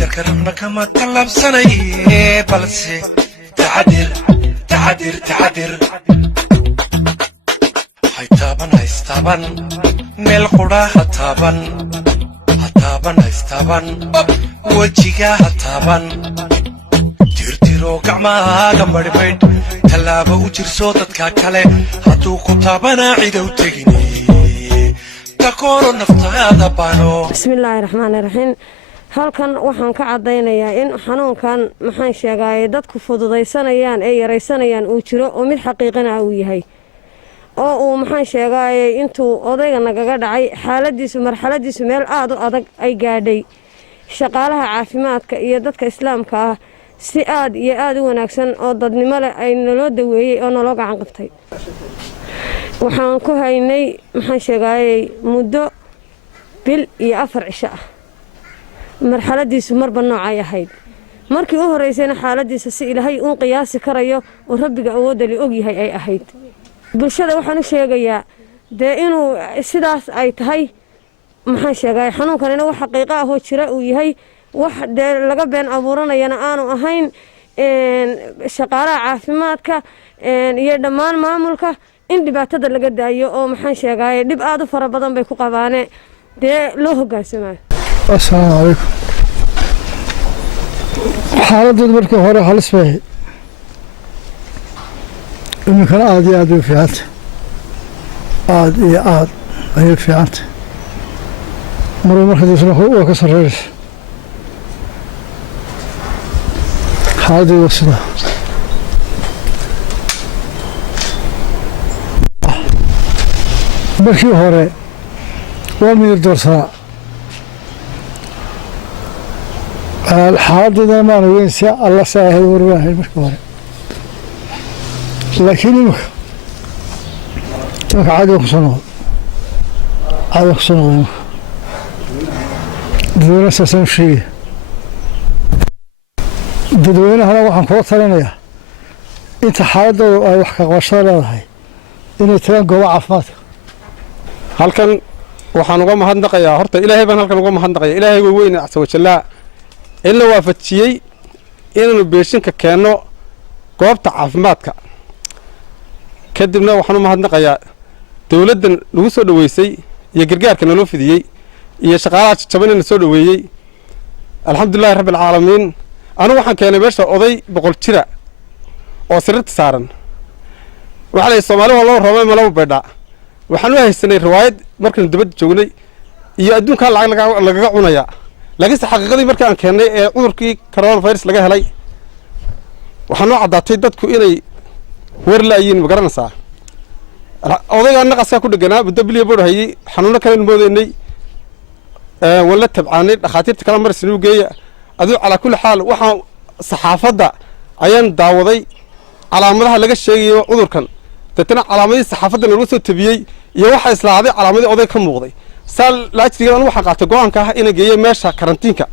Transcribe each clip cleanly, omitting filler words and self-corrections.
تكرمنا كما طلب سنة بلسي تعدر تعدر تعدر هيتابن هيستابن ميل قرا هتابن هتابن هيستابن وجهها هتابن تيرتيرو قعما قمر بيت تلابا وجرسو ددكا كله هدو قطابنا عيدو تغني تكورو نفتادا بانو بسم الله الرحمن الرحيم halkan waxaan ka cadeynayaa in xanuunkan maxaan sheegay dadku fududeysanayaan ee yareysanayaan uu jiro oo mid xaqiiqana uu yahay oo uu maxaan sheegay intuu odayga nagaga dhacay marxaladiisu meel aad u adag ay gaadhay shaqaalaha caafimaadka iyo dadka islaamka ah si aad iyo aad u wanaagsan oo dadnimo leh ay naloo daweeyay oo naloo gacan qabtay waxaan ku haynay maxaan sheegay muddo bil iyo 4 cisho ah marxaladiisu marba noocay ahayd markii uu horeysayna xaaladiisa si ilaahay uu qiyaasi karayo oo rabbiga awood li og yahay ay ahayd bulshada waxaan u sheegayaa inuu sidaas ay tahay maxaan sheegay xanuunkan wax xaqiiqo ah oo jira uu yahay wax laga been abuuranayana aanu ahayn shaqaalaha caafimaadka iyo dhammaan maamulka in dhibaatada laga daayo oo maxaan sheegay dhib aad u fara badan bay ku qabaane loo hogaansamayo. السلام عليكم. حالة المركب هوري خالص فيه. المكان عادي في عاد. عادي في عاد. مرة مركز يسنخ وكسر رئيس. حالة وصلة. مركب هوري. ومن الدور صراع. الحاضر ما نوين سا الله ساهل وراه المشكلة لكن يمك عاد يخصنه دون أساسا شيء دون هذا واحد قوة لنا أنت حاضر أو حق وصل هاي إن ترى جوا عفمات هل كان وحنقوم مهندق يا هرت إلهي بن هل كان نقوم مهندق يا إلهي وين أسوي شلا إلا وافتشي إنه بيشنك كانوا قابت عفماتك كدبنا وحنا مهندقيا دولدنا لو سو دويسي يا غرغار كان لو فديي يا شقالات جبنا سو دويي الحمد لله رب العالمين انا waxaan keenay meesha oday boqol jira oo sirta saaran waxa la Soomaaliya loo rabay ma loo beedha waxaan u haysanay riwaayad markaan dibad joognay iyo adduunka laga cunaya laakiin xaqiiqadii markaan keenay ee cudurkii coronavirus laga helay waxaan u cadaatay dadku inay weer laayiin magaranaysaa odayga naqaska ku dhaganaa badbliye boodhayay xanuuno kale moodeynay wala tabcaanay dhaqaatiirta kala marsin u geeya aduu cala kulli xaal waxa saxaafada ayaan daawaday calaamadaha laga sheegayo cudurkan dadna calaamadii saxaafada lagu soo tabiyay iyo waxa islaaday calaamadii oday ka muuqday sal laajtigan waxa qaatay go'aanka ah in geeyo meesha karantiinka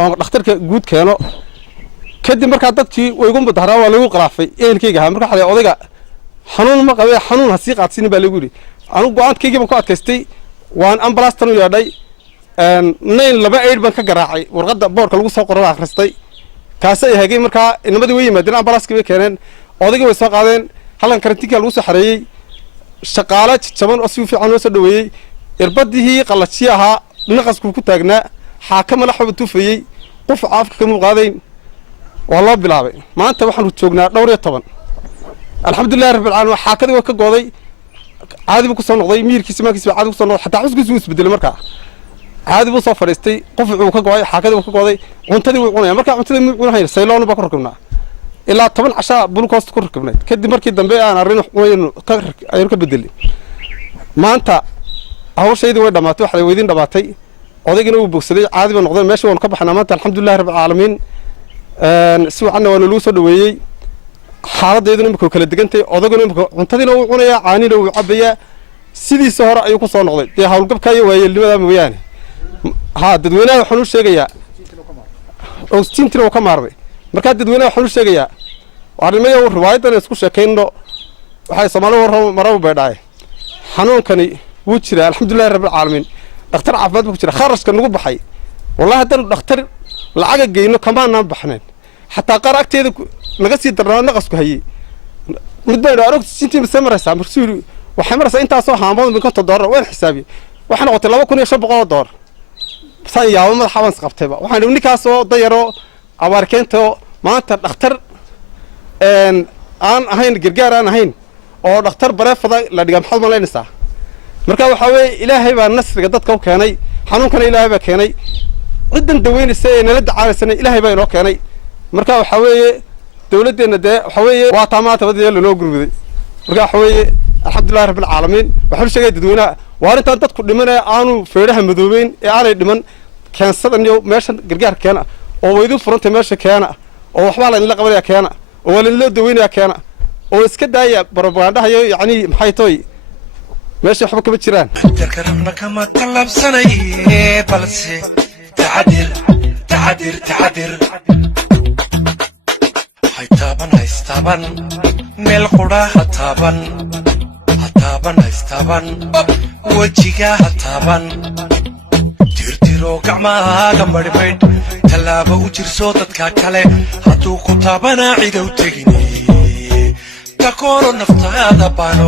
oo dhakhtarka guud keeno kadib marka dadkii way ugu mudahraa waa lagu qaraafay ehelkayga marka xalay odayga xanuun ma qabay xanuun ha sii qaadsin baa lagu yiri anu go'aankayga ku adkaystay waan ambulance tan u yeedhay nayn laba eed ban ka garaacay warqada boorka lagu soo qoray akhristay kaasay hagay marka inamadii way yimaadeen ambulance ka keeneen odayga way soo qaadeen halan karantiinka lagu soo xareeyay shaqaale jaban oo si fiican loo soo dhaweeyay irbadii qalajiyaha naqasku ku taagnaa xaakama la xubin tufayay qof afka ka muuqaadayn والله بلابي ما أنت وحنا تشوقنا دوري طبعا الحمد لله رب العالمين حاكذي وك قاضي عادي بكسر نقضي مير كيس ما كيس عادي بكسر حتى عوز جزوس بدل مركع عادي بصفر استي قفع وك قاضي حاكذي وك قاضي وانتدي وقونا مركع وانتدي وقونا هاي سيلون بكركمنا إلا طبعا عشاء بلوكوست كركمنا كدي مركي دنبي أنا رينا وين كرك أيرك بدلي ما أنت أول شيء ذي دماتو حلي ويدين دماتي أودي جنوب بكسر عادي بنقضي ماشي ونكبح أنا ما أنت الحمد لله رب العالمين سو عنا ولا لوسو دويي حالديدنا markuu kala digantay odaguna cuntadina uu cunaya caanina uu cabaya sidiisa hore ayuu ku soo noqday hawlgabkaayo waayelnimada mooyaane ha dadweynaha waxaan u sheegayaa oostintina oo ka maarmay marka dadweynaha waxaan u sheegayaa arrimaha riwaayadan isku sheekayno waxay Soomaaliya maraba beedhay xanuunkani wuu jiraa alxamdulillaah rabbil caalamiin dhakhtar caafimaad ku jira kharashka nagu baxay wallahi hadan dhakhtar lacaga geyno kamaanaan baxnayn xataa qaar agteeda laga sii darnaa naqasku hayey mid baynu arogta sintii mise maraysaa marsuul waxay maraysaa intaasoo haamood $50 waan xisaabiyey waxay noqotay $2,500 saan yaabo madaxa waan isqabtayba waxaan ninkaasoo dayaro abaarkeento maanta dhakhtar aan ahayn gargaar aan ahayn oo dhakhtar bareefada la dhiga maxaad malaynaysaa marka waxa weeye ilaahay baa nasriga dadka u keenay xanuunkana ilaahay baa keenay ciddan daweynaysa ee nala dacaalaysana ilaahay baa inoo keenay marka waxa weeye dawladdeena dee waxa weeye waa taa maanta badii lanoo gurmuday marka waxa weeye alxamdulillahi rabbil caalamiin waxaan sheegay dadweynaha waa arrintan dadku dhimanaya aanu feedhaha madoobeyn ee aanay dhiman keensadan iyo meeshan gargaar keena oo waydu furantay meesha keena oo waxbaa la idinla qabanaya keena oo waa laidinloo daweynaya keena oo iska daaya barobagandhaha iyo yacni maxay toy meesha waxba kama jiraan jarkarabna kama talabsanaye balse taxadir haytaaban meel qudha hataaban haytaaban wejiga hataaban tirtiro gacmahaaga madhmaydh tallaaba u jirso dadka kale hadduu ku taabanaa cidow tegini takooro naftaada baano